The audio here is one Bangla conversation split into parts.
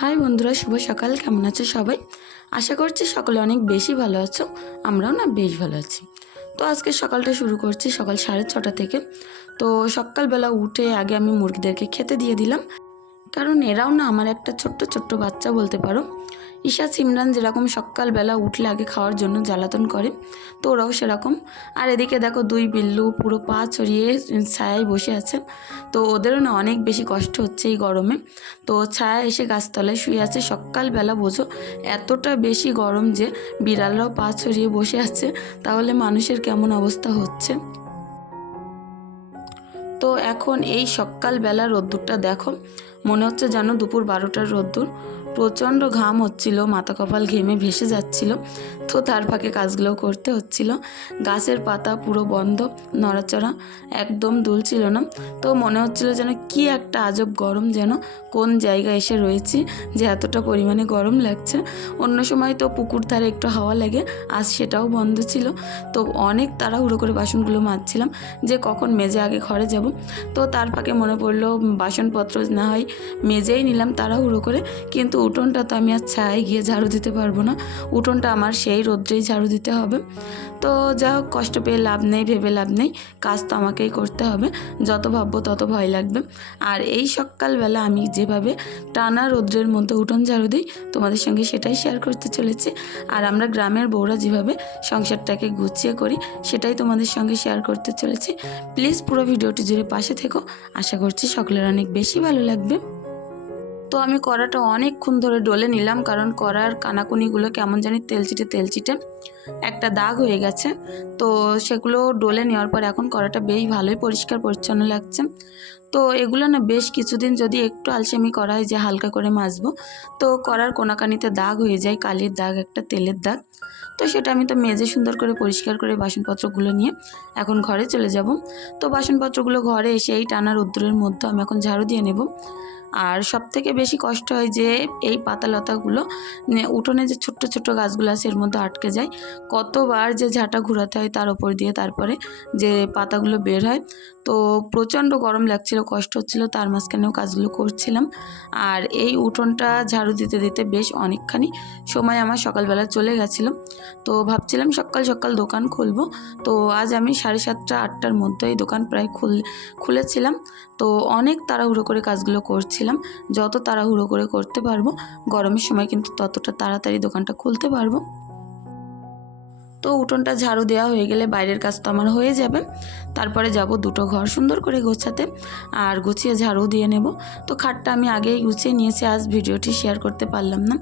হাই বন্ধুরা, শুভ সকাল। কেমন আছো সবাই? আশা করছি সকলে অনেক বেশি ভালো আছো। আমরাও না বেশ ভালো আছি। তো আজকে সকালটা শুরু করছি সকাল 6:30 থেকে। তো সকালবেলা উঠে আগে আমি মুরগিদেরকে খেতে দিয়ে দিলাম, কারণ এরাও না আমার একটা ছোট্ট ছোট্ট বাচ্চা বলতে পারো। ঈশা সিমরান যেরকম সকালবেলা উঠলে আগে খাওয়ার জন্য জ্বালাতন করে, তো ওরাও সেরকম। আর এদিকে দেখো দুই বিল্লু পুরো পা ছড়িয়ে ছায়ায় বসে আছে। তো ওদেরও না অনেক বেশি কষ্ট হচ্ছে এই গরমে। তো ছায়া এসে গাছতলায় শুয়ে আছে সকালবেলা। বোঝো এতটা বেশি গরম যে বিড়ালরাও পা ছড়িয়ে বসে আছে, তাহলে মানুষের কেমন অবস্থা হচ্ছে। তো এখন এই সকালবেলা রোদ্দুরটা দেখো, মনে হচ্ছে যেন দুপুর 12টার রোদ্দুর। প্রচণ্ড ঘাম হচ্ছিল, মাথা কপাল ঘেমে ভেসে যাচ্ছিল। তো তার ফাঁকে কাজগুলো করতে হচ্ছিল। গাছের পাতা পুরো বন্ধ, নড়াচড়া একদম দুলছিল না। তো মনে হচ্ছিল যেন কি একটা আজব গরম, যেন কোন জায়গায় এসে রয়েছি যে এতটা পরিমাণে গরম লাগছে। অন্য সময় তো পুকুর ধারে একটু হাওয়া লাগে, আজ সেটাও বন্ধ ছিল। তো অনেক তাড়াহুড়ো করে বাসনগুলো মাজছিলাম যে কখন মেজে আগে ঘরে যাব। তো তার ফাঁকে মনে পড়লো বাসনপত্র না হয় মেজেই নিলাম তাড়াহুড়ো করে, কিন্তু উঠোনটা তো আমি আর ছায়ায় গিয়ে ঝাড়ু দিতে পারবো না। উঠোনটা আমার সেই রোদ্রেই ঝাড়ু দিতে হবে। তো যা হোক, কষ্ট পেয়ে লাভ নেই, ভেবে লাভ নেই, কাজ তো আমাকেই করতে হবে। যত ভাববো তত ভয় লাগবে। আর এই সকালবেলা আমি যেভাবে টানা রোদ্রের মধ্যে উঠোন ঝাড়ু দিই, তোমাদের সঙ্গে সেটাই শেয়ার করতে চলেছি। আর আমরা গ্রামের বউরা যেভাবে সংসারটাকে গুছিয়ে করি, সেটাই তোমাদের সঙ্গে শেয়ার করতে চলেছি। প্লিজ পুরো ভিডিওটি জুড়ে পাশে থেকো, আশা করছি সকলের অনেক বেশি ভালো লাগবে। তো আমি কড়াটা অনেকক্ষণ ধরে ডলে নিলাম, কারণ কড়ার কানাকুনিগুলো কেমন জানি তেলচিটে তেলচিটে একটা দাগ হয়ে গেছে। তো সেগুলো ডলে নেওয়ার পর এখন কড়াটা বেশ ভালোই পরিষ্কার পরিচ্ছন্ন লাগছে। তো এগুলো না বেশ কিছুদিন যদি একটু আলসেমি করা হয় যে হালকা করে মাজবো, তো কড়ার কোনাকানিতে দাগ হয়ে যায়, কালির দাগ, একটা তেলের দাগ। তো সেটা আমি তো মেজে সুন্দর করে পরিষ্কার করে বাসনপত্রগুলো নিয়ে এখন ঘরে চলে যাব। তো বাসনপত্রগুলো ঘরে এসে এই টানা রোদ্দুরের মধ্যে আমি এখন ঝাড়ু দিয়ে নেব। আর সবথেকে বেশি কষ্ট হয় যে এই পাতালতাগুলো উঠোনে যে ছোট্ট ছোট্ট গাছগুলো আছে এর মধ্যে আটকে যায়। কতবার যে ঝাঁটা ঘুরাতে হয় তার ওপর দিয়ে, তারপরে যে পাতাগুলো বের হয়। তো প্রচণ্ড গরম লাগছিল, কষ্ট হচ্ছিল, তার মাঝখানেও কাজগুলো করছিলাম। আর এই উঠোনটা ঝাড়ু দিতে দিতে বেশ অনেকখানি সময় আমার সকালবেলা চলে গেছিলো। তো ভাবছিলাম সকাল সকাল দোকান খুলবো। তো আজ আমি 7:30 8টার মধ্যেই দোকান প্রায় খুলেছিলাম। তো অনেক তাড়াহুড়ো করে কাজগুলো করছিলাম। যত তাড়াহুড়ো করে করতে পারবো, গরমের সময় কিন্তু ততটা তাড়াতাড়ি দোকানটা খুলতে পারবো। তো উঠোনটা ঝাড়ু দেওয়া হয়ে গেলে বাইরের কাজ তো আমার হয়ে যাবে। তারপরে যাব দুটো ঘর সুন্দর করে গোছাতে, আর গুছিয়ে ঝাড়ু দিয়ে নেব। তো খাটটা আমি আগেই গুছিয়ে নিয়েছি, আজ ভিডিওটি শেয়ার করতে পারলাম না,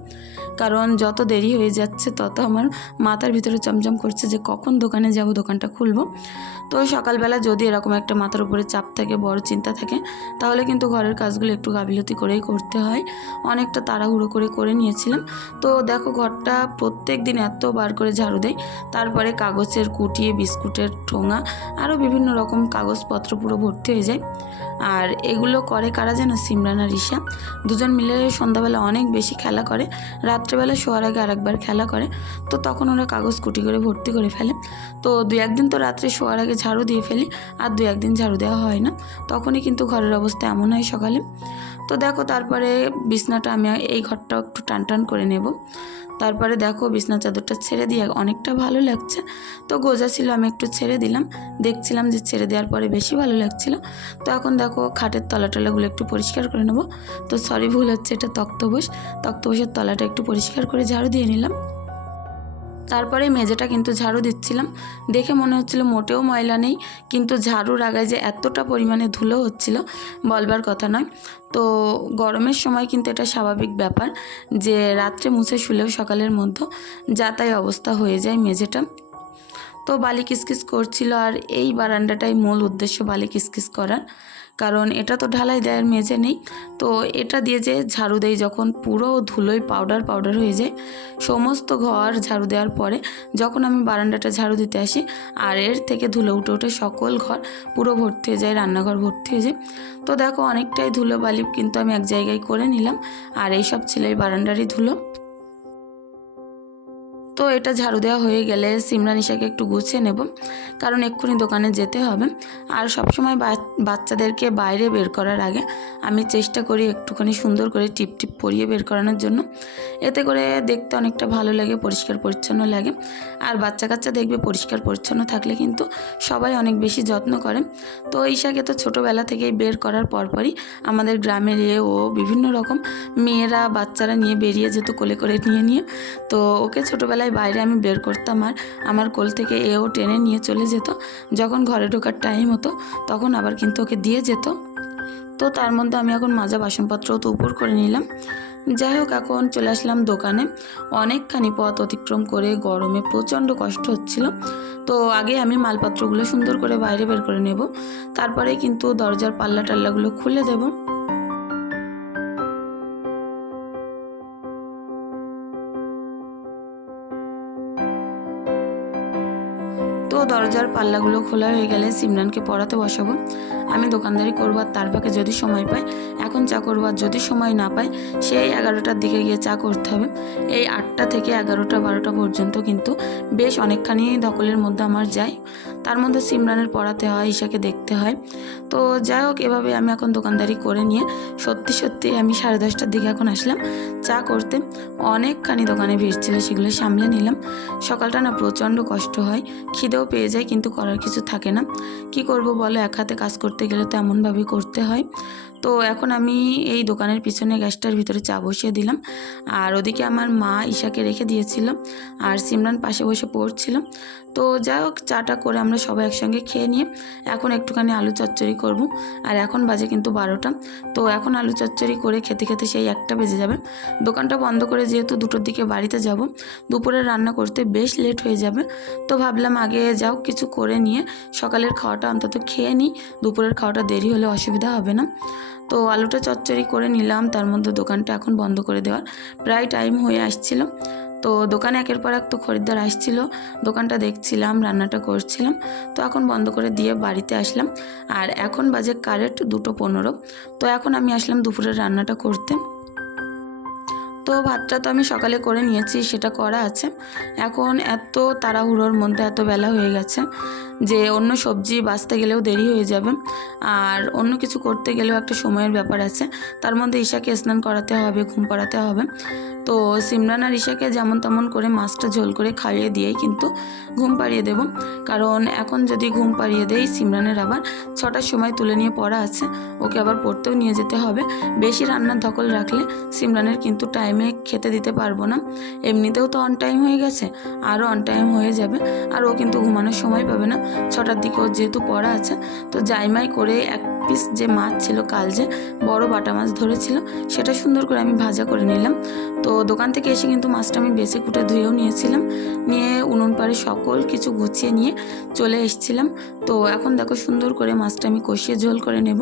কারণ যত দেরি হয়ে যাচ্ছে তত আমার মাথার ভিতরে চমচম করছে যে কখন দোকানে যাব, দোকানটা খুলবো। তো সকালবেলা যদি এরকম একটা মাথার উপরে চাপ থাকে, বড় চিন্তা থাকে, তাহলে কিন্তু ঘরের কাজগুলো একটু গাফিলতি করেই করতে হয়। অনেকটা তাড়াহুড়ো করে নিয়েছিলাম। তো দেখো ঘরটা প্রত্যেক দিন এতবার করে ঝাড়ু দেয়, তারপরে কাগজের কুটি, বিস্কুটের ঠোঙা, আরও বিভিন্ন রকম কাগজপত্র পুরো ভর্তি হয়ে যায়। আর এগুলো করে কারা যেন, সিমরান আর ঈশা দুজন মিলে সন্ধ্যাবেলা অনেক বেশি খেলা করে, রাত্রেবেলা শোয়ার আগে আরেকবার খেলা করে। তো তখন ওরা কাগজ কুটি করে ভর্তি করে ফেলে। তো 2-1 দিন তো রাত্রে শোয়ার আগে ঝাড়ু দিয়ে ফেলি, আর 2-1 দিন ঝাড়ু দেওয়া হয় না। তখনই কিন্তু ঘরের অবস্থা এমন হয় সকালে। তো দেখো তারপরে বিছনাটা আমি এই ঘরটাও একটু টান করে নেব। তারপরে দেখো বিছনা চাদরটা ছেড়ে দিয়ে অনেকটা ভালো লাগছে। তো গোজা ছিল, আমি একটু ছেড়ে দিলাম, দেখছিলাম যে ছেড়ে দেওয়ার পরে বেশি ভালো লাগছিল। তো এখন দেখো খাটের তলাগুলো একটু পরিষ্কার করে নেব। তো সরি, ভুল হচ্ছে, এটা তক্তপোষের তলাটা একটু পরিষ্কার করে ঝাড়ু দিয়ে নিলাম। তারপরে মেঝেটা কিন্তু ঝাড়ু দিচ্ছিলাম, দেখে মনে হচ্ছিল মোটেও ময়লা নেই, কিন্তু ঝাড়ুর আগায় যে এতটা পরিমাণে ধুলো হচ্ছিল বলবার কথা নয়। তো গরমের সময় কিন্তু এটা স্বাভাবিক ব্যাপার যে রাত্রে মুছে শুলেও সকালের মধ্যে যা তাই অবস্থা হয়ে যায় মেঝেটা। তো বালি কিসকিস করছিল, আর এই বারান্দাটাই মূল উদ্দেশ্য বালি কিসকিস করার, কারণ এটা তো ঢালাই দেওয়ার মেঝে নেই। তো এটা দিয়ে যে ঝাড়ু দেয় যখন পুরো ধুলোয় পাউডার হয়ে যায়। সমস্ত ঘর ঝাড়ু দেওয়ার পরে যখন আমি বারান্দাটা ঝাড়ু দিতে আসি, আর এর থেকে ধুলো উঠে সকল ঘর পুরো ভর্তি হয়ে যায়, রান্নাঘর ভর্তি হয়ে যায়। তো দেখো অনেকটাই ধুলো বালি কিন্তু আমি এক জায়গায় করে নিলাম, আর এইসব ছিল এই বারান্দারই ধুলো। তো তো এটা ঝাড়ু দেওয়া হয়ে গেলে সিমরান ঈশাকে একটু গুছিয়ে নেব, কারণ এক্ষুনি দোকানে যেতে হবে। আর সবসময় বাচ্চাদেরকে বাইরে বের করার আগে আমি চেষ্টা করি একটুখানি সুন্দর করে টিপ টিপ পরিয়ে বের করানোর জন্য। এতে করে দেখতে অনেকটা ভালো লাগে, পরিষ্কার পরিচ্ছন্ন লাগে। আর বাচ্চা কাচ্চা দেখবে পরিষ্কার পরিচ্ছন্ন থাকলে কিন্তু সবাই অনেক বেশি যত্ন করে। তো ঈশাকে তো ছোটোবেলা থেকেই বের করার পরপরই আমাদের গ্রামের ও বিভিন্ন রকম মেয়েরা বাচ্চারা নিয়ে বেরিয়ে যেত কোলে করে নিয়ে। তো ওকে ছোটোবেলায় বাইরে আমি বের করতাম, আর আমার কোল থেকে এও টেনে নিয়ে চলে যেত। যখন ঘরে ঢোকার টাইম হতো তখন আবার কিন্তু ওকে দিয়ে যেত। তো তার মধ্যে আমি এখন মাজা বাসনপত্রও তো উপর করে নিলাম। যাই হোক, এখন চলে আসলাম দোকানে। অনেকখানি পথ অতিক্রম করে গরমে প্রচণ্ড কষ্ট হচ্ছিল। তো আগে আমি মালপত্রগুলো সুন্দর করে বাইরে বের করে নেব, তারপরে কিন্তু দরজার পাল্লা টাল্লাগুলো খুলে দেব। তো দরজার পাল্লাগুলো খোলা হয়ে গেলে সিমরানকে পড়াতে বসাবো। আমি দোকানদারি করবো আর তার ফাঁকে যদি সময় পাই এখন চা করবো, আর যদি সময় না পাই সেই 11টার দিকে গিয়ে চা করতে হবে। এই 8টা থেকে 11টা 12টা পর্যন্ত কিন্তু বেশ অনেকখানি ধকলের মধ্যে আমার যায়। তার মধ্যে সিমরানের পড়াতে হয়, ঈশাকে দেখতে হয়। তো যাই হোক, এভাবে আমি এখন দোকানদারি করে নিয়ে সত্যি আমি 10:30টার দিকে এখন আসলাম চা করতে। অনেকখানি দোকানে ভিড় ছিল, সেগুলো সামলে নিলাম। সকালটা না প্রচণ্ড কষ্ট হয়, খিদেও পেয়ে যায়, কিন্তু করার কিছু থাকে না। কি করব বলো, এক হাতে কাজ করতে গেলে তো এমনভাবেই করতে হয়। তো এখন আমি এই দোকানের পিছনে গ্যাসটার ভিতরে চা বসিয়ে দিলাম, আর ওদিকে আমার মা ঈশাকে রেখে দিয়েছিল, আর সিমরান পাশে বসে পড়ছিল। তো যাই হোক, চাটা করে আমরা সবাই একসঙ্গে খেয়ে নিয়ে এখন একটুখানি আলু চচ্চড়ি করব। আর এখন বাজে কিন্তু 12টা। তো এখন আলু চচ্চড়ি করে খেতে খেতে সেই 1টা বেজে যাবে। দোকানটা বন্ধ করে যেহেতু 2টোর দিকে বাড়িতে যাব, দুপুরে রান্না করতে বেশ লেট হয়ে যাবে। তো ভাবলাম আগে যাও কিছু করে নিয়ে সকালের খাওয়াটা অন্তত খেয়ে নিই, দুপুরের খাওয়াটা দেরি হলে অসুবিধা হবে না। তো আলুটা চচ্চড়ি করে নিলাম, তার মধ্যে দোকানটা এখন বন্ধ করে দেওয়ার প্রায় টাইম হয়ে আসছিল। তো দোকানে একের পর এক তো খরিদ্দার আসছিল, দোকানটা দেখছিলাম, রান্নাটা করছিলাম। তো এখন বন্ধ করে দিয়ে বাড়িতে আসলাম, আর এখন বাজে কারেক্ট 2:15। তো এখন আমি আসলাম দুপুরের রান্নাটা করতে। তো ভাতটা তো আমি সকালে করে নিয়েছি, সেটা করা আছে। এখন এত তাড়াহুড়োর মধ্যে এত বেলা হয়ে গেছে যে অন্য সবজি বাছতে গেলেও দেরি হয়ে যাবে, আর অন্য কিছু করতে গেলেও একটা সময়ের ব্যাপার আছে। তার মধ্যে ঈশাকে স্নান করাতে হবে, ঘুম পাড়াতে হবে। তো সিমরান আর ঈশাকে যেমন তেমন করে মাছটা ঝোল করে খাইয়ে দিয়েই কিন্তু ঘুম পাড়িয়ে দেব, কারণ এখন যদি ঘুম পাড়িয়ে দেই সিমরানের আবার 6টার সময় তুলে নিয়ে পড়া আছে, ওকে আবার পড়তেও নিয়ে যেতে হবে। বেশি রান্নার ধকল রাখলে সিমরানের কিন্তু টাইমে খেতে দিতে পারবো না। এমনিতেও তো অন টাইম হয়ে গেছে, আরও অন টাইম হয়ে যাবে, আর ও কিন্তু ঘুমানোর সময় পাবে না। 6টার দিকে ওর যেহেতু পড়া আছে, তো জাইমাই করে 1 পিস যে মাছ ছিল, কাল যে বড় বাটা মাছ ধরেছিল, সেটা সুন্দর করে আমি ভাজা করে নিলাম। তো দোকান থেকে এসে কিন্তু মাছটা আমি বেছে কুটে ধুয়েও নিয়েছিলাম, নিয়ে উনুন পাড়ে সকল কিছু গুছিয়ে নিয়ে চলে এসেছিলাম। তো এখন দেখো সুন্দর করে মাছটা আমি কষিয়ে ঝোল করে নেব।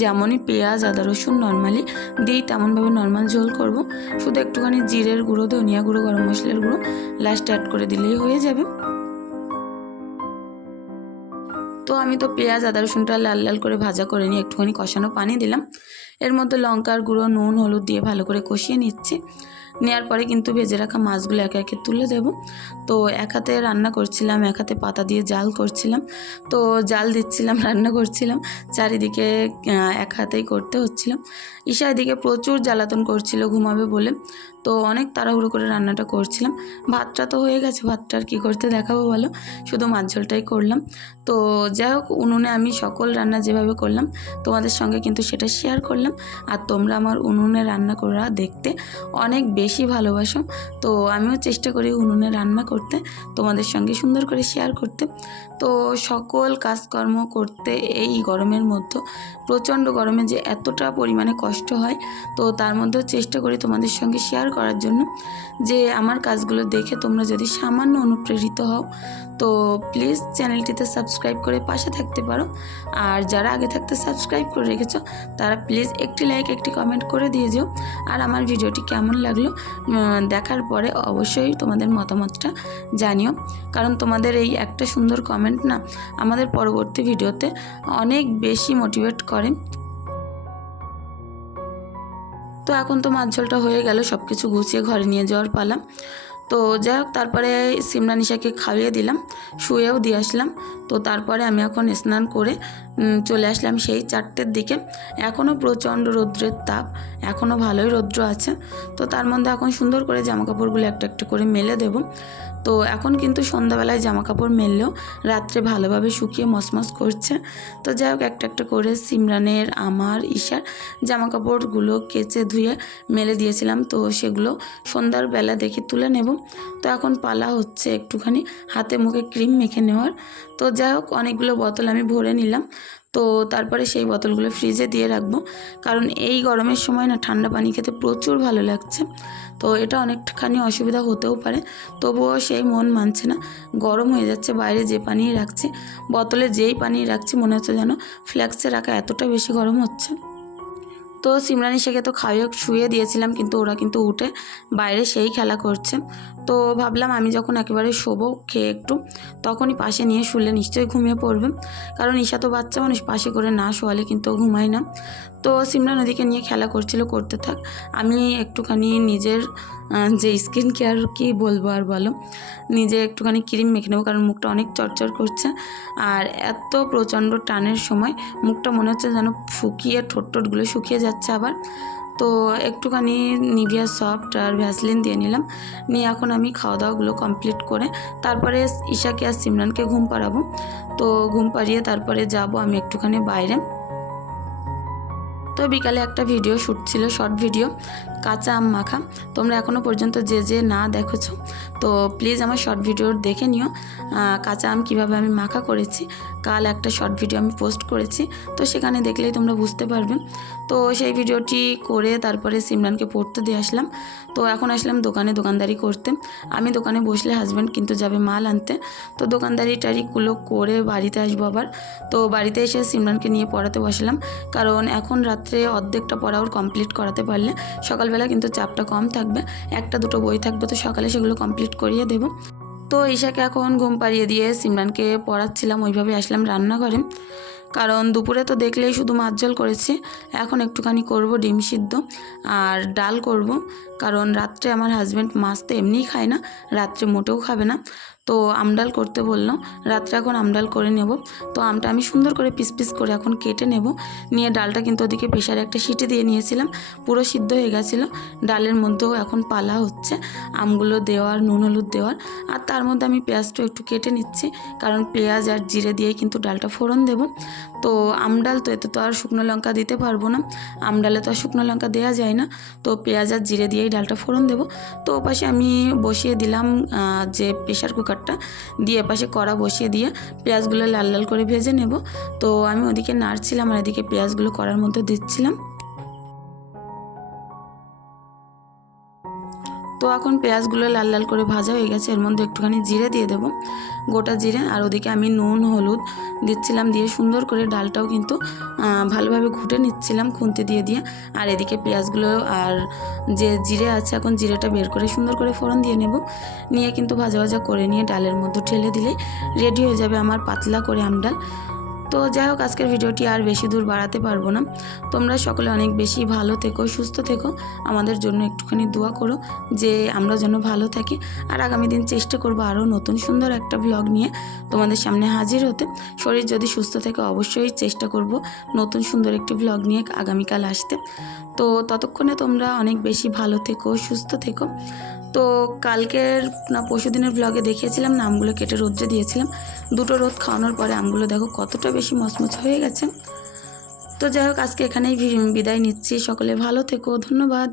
যেমনই পেঁয়াজ আদা রসুন নর্মালি দিই তেমনভাবে নর্মাল ঝোল করব। শুধু একটুখানি জিরের গুঁড়ো, ধনিয়া গুঁড়ো, গরম মশলার গুঁড়ো লাস্টে অ্যাড করে দিলেই হয়ে যাবে। তো আমি তো পেঁয়াজ আদা রসুনটা লাল লাল করে ভাজা করে নিয়ে একটুখানি কষানো পানি দিলাম। এর মধ্যে লঙ্কার গুঁড়ো, নুন, হলুদ দিয়ে ভালো করে কষিয়ে নিচ্ছি। নেওয়ার পরে কিন্তু ভেজে রাখা মাছগুলো একে একে তুলে দেব। তো এক হাতে রান্না করছিলাম, এক হাতে পাতা দিয়ে জাল করছিলাম। তো জাল দিচ্ছিলাম, রান্না করছিলাম, চারিদিকে এক হাতেই করতে হচ্ছিল। ঈশা এদিকে প্রচুর জ্বালাতন করছিল ঘুমাবে বলে, তো অনেক তাড়াহুড়ো করে রান্নাটা করছিলাম। ভাতটা তো হয়ে গেছে, ভাতটা আর কী করতে দেখাবো বলো, শুধু মাছ ঝোলটাই করলাম। তো যাই হোক, উনুনে আমি সকল রান্না যেভাবে করলাম তোমাদের সঙ্গে কিন্তু সেটা শেয়ার করলাম। আর তোমরা আমার উনুনে রান্না করা দেখতে অনেক বেশি ভালোবাসো, তো আমিও চেষ্টা করি উনুনে রান্না করতে, তোমাদের সঙ্গে সুন্দর করে শেয়ার করতে। তো সকল কাজকর্ম করতে এই গরমের মধ্যে, প্রচণ্ড গরমে যে এতটা পরিমাণে কষ্ট হয়, তো তার মধ্যেও চেষ্টা করি তোমাদের সঙ্গে শেয়ার করার জন্য, যে আমার কাজগুলো দেখে তোমরা যদি সামান্য অনুপ্রেরিত হও তো প্লিজ চ্যানেলটিতে সাবস্ক্রাইব করে পাশে থাকতে পারো। আর যারা আগে থাকতে সাবস্ক্রাইব করে রেখেছো তারা প্লিজ একটি লাইক একটি কমেন্ট করে দিয়ে যেও। আর আমার ভিডিওটি কেমন লাগলো দেখার পরে অবশ্যই তোমাদের মতামতটা জানিও, কারণ তোমাদের এই একটা সুন্দর কমেন্ট না আমাদের পরবর্তী ভিডিওতে অনেক বেশি মোটিভেট করে। তো এখন তো মাছ ঝোলটা হয়ে গেল, সব কিছু গুছিয়ে ঘরে নিয়ে যাওয়ার পালা। তো যাই হোক, তারপরে সিমরান ঈশাকে খাইয়ে দিলাম, শুয়েও দিয়ে আসলাম। তো তারপরে আমি এখন স্নান করে চলে আসলাম সেই 4টের দিকে। এখনও প্রচণ্ড রৌদ্রের তাপ, এখনও ভালোই রৌদ্র আছে। তো তার মধ্যে এখন সুন্দর করে জামাকাপড়গুলো একটা একটা করে মেলে দেব। তো এখন কিন্তু সন্ধ্যাবেলায় জামাকাপড় মেললেও রাত্রে ভালোভাবে শুকিয়ে মসমস করছে। তো যাই হোক, একটা একটা করে সিমরানের, আমার, ঈশার জামাকাপড়গুলো কেচে ধুয়ে মেলে দিয়েছিলাম। তো সেগুলো সন্ধ্যার বেলা দেখে তুলে নেব। তো এখন পালা হচ্ছে একটুখানি হাতে মুখে ক্রিম মেখে নেওয়ার। তো যাই হোক, অনেকগুলো বোতল আমি ভরে নিলাম। তো তারপরে সেই বোতলগুলো ফ্রিজে দিয়ে রাখবো, কারণ এই গরমের সময় না ঠান্ডা পানি খেতে প্রচুর ভালো লাগছে। তো এটা অনেকখানি অসুবিধা হতেও পারে, তবুও সেই মন মানছে না। গরম হয়ে যাচ্ছে, বাইরে যে পানি রাখছি, বোতলে যেই পানি রাখছি মনে হচ্ছে যেন ফ্ল্যাক্সে রাখা, এতটা বেশি গরম হচ্ছে। তো সিমরান ঈশাকে তো খাইয়ে শুয়ে দিয়েছিলাম, কিন্তু ওরা কিন্তু উঠে বাইরে সেই খেলা করছে। তো ভাবলাম আমি যখন একেবারে শোবো খেয়ে একটু, তখনই পাশে নিয়ে শুলে নিশ্চয়ই ঘুমিয়ে পড়বে, কারণ ঈশা তো বাচ্চা মানুষ, পাশে করে না শোয়ালে কিন্তু ঘুমায় না। তো সিমরান ওদিকে নিয়ে খেলা করছিল, করতে থাক, আমি একটুখানি নিজের যে স্কিন কেয়ার কি বলবো আর বলো, নিজে একটুখানি ক্রিম মেখে নেবো, কারণ মুখটা অনেক চরচর করছে। আর এত প্রচণ্ড টানের সময় মুখটা মনে হচ্ছে যেন শুকিয়ে, ঠোঁটগুলো শুকিয়ে যাচ্ছে আবার। তো একটুখানি নিভিয়া সফট আর ভ্যাসলিন দিয়ে নিলাম, নিয়ে এখন আমি খাওয়া দাওয়াগুলো কমপ্লিট করে তারপরে ঈশাকে আর সিমরানকে ঘুম পাড়াবো। তো ঘুম পাড়িয়ে তারপরে যাব আমি একটুখানি বাইরে। তো বিকালে একটা ভিডিও শ্যুট ছিল, শর্ট ভিডিও, কাঁচা আম মাখা। তোমরা এখনও পর্যন্ত যে যে না দেখেছো, তো প্লিজ আমার শর্ট ভিডিও দেখে নিও। কাঁচা আম কীভাবে আমি মাখা করেছি, কাল একটা শর্ট ভিডিও আমি পোস্ট করেছি, তো সেখানে দেখলেই তোমরা বুঝতে পারবে। তো সেই ভিডিওটি করে তারপরে সিমরানকে পড়তে দিয়ে আসলাম। তো এখন আসলাম দোকানদারি করতে। আমি দোকানে বসলে হাজব্যান্ড কিন্তু যাবে মাল আনতে। তো দোকানদারিগুলো করে বাড়িতে আসবো আবার। তো বাড়িতে এসে সিমরানকে নিয়ে পড়াতে বসলাম, কারণ এখন রাত্রে অর্ধেকটা পড়া ওর কমপ্লিট করাতে পারলে সকালবেলা কিন্তু চাপটা কম থাকবে। একটা দুটো বই থাকবে, তো সকালে সেগুলো কমপ্লিট করিয়ে দেবো। তো ঈশাকে এখন ঘুম পাড়িয়ে দিয়ে সিমরানকে পড়াচ্ছিলাম, ওইভাবে আসলাম রান্নাঘরে, কারণ দুপুরে তো দেখলেই শুধু মাছ ঝোল করেছি। এখন একটুখানি করব ডিম সিদ্ধ আর ডাল করব, কারণ রাত্রে আমার হাজব্যান্ড মাছ তো এমনিই খায় না, রাত্রে মোটেও খাবে না। তো আমডাল করতে বললো, রাত্রে এখন আমডাল করে নেব। তো আমটা আমি সুন্দর করে পিস পিস করে এখন কেটে নেব। নিয়ে ডালটা কিন্তু ওদিকে প্রেশারে একটা সিটি দিয়ে নিয়েছিলাম, পুরো সিদ্ধ হয়ে গেছিলো। ডালের মধ্যেও এখন পালা হচ্ছে আমগুলো দেওয়ার, নুন হলুদ দেওয়ার। আর তার মধ্যে আমি পেঁয়াজটা একটু কেটে নিচ্ছি, কারণ পেঁয়াজ আর জিরে দিয়েই কিন্তু ডালটা ফোড়ন দেব। তো আমডাল তো এতে তো আর শুকনো লঙ্কা দিতে পারবো না, আমডালে তো আর শুকনো লঙ্কা দেওয়া যায় না। তো পেঁয়াজ আর জিরে দিয়েই ডালটা ফোড়ন দেব। তো ওপাশে আমি বসিয়ে দিলাম যে প্রেশার কুকারটা, দিয়ে এপাশে কড়া বসিয়ে দিয়ে পেঁয়াজগুলো লাল লাল করে ভেজে নেব। তো আমি ওদিকে নাড়ছিলাম আর এদিকে পেঁয়াজগুলো কড়ার মধ্যে দিচ্ছিলাম। তো এখন পেঁয়াজগুলো লাল লাল করে ভাজা হয়ে গেছে, এর মধ্যে একটুখানি জিরে দিয়ে দেবো, গোটা জিরে। আর ওদিকে আমি নুন হলুদ দিচ্ছিলাম, দিয়ে সুন্দর করে ডালটাও কিন্তু ভালোভাবে ঘুটে নিচ্ছিলাম খুন্তি দিয়ে। আর এদিকে পেঁয়াজগুলো আর যে জিরে আছে, এখন জিরেটা বের করে সুন্দর করে ফোড়ন দিয়ে নেব। নিয়ে কিন্তু ভাজা ভাজা করে নিয়ে ডালের মধ্যে ঢেলে দিলেই রেডি হয়ে যাবে আমার পাতলা করে আমডাল। তো যাই হোক, আজকের ভিডিওটি আর বেশি দূর বাড়াতে পারবো না। তোমরা সকলে অনেক বেশি ভালো থেকো, সুস্থ থেকো, আমাদের জন্য একটুখানি দোয়া করো যে আমরা যেন ভালো থাকি। আর আগামী দিন চেষ্টা করবো আরও নতুন সুন্দর একটা ব্লগ নিয়ে তোমাদের সামনে হাজির হতে। শরীর যদি সুস্থ থাকে অবশ্যই চেষ্টা করব নতুন সুন্দর একটি ব্লগ নিয়ে আগামীকাল আসতে। তো ততক্ষণে তোমরা অনেক বেশি ভালো থেকো, সুস্থ থেকো। তো কালকের না পরশুদিনের ব্লগে দেখিয়েছিলাম না, আমগুলো কেটে রোদ্রে দিয়েছিলাম। দুটো রোদ খাওয়ানোর পরে আমগুলো দেখো কতটা বেশি মচমচ হয়ে গেছে। তো যাই হোক, আজকে এখানেই বিদায় নিচ্ছি। সকলে ভালো থেকো, ধন্যবাদ।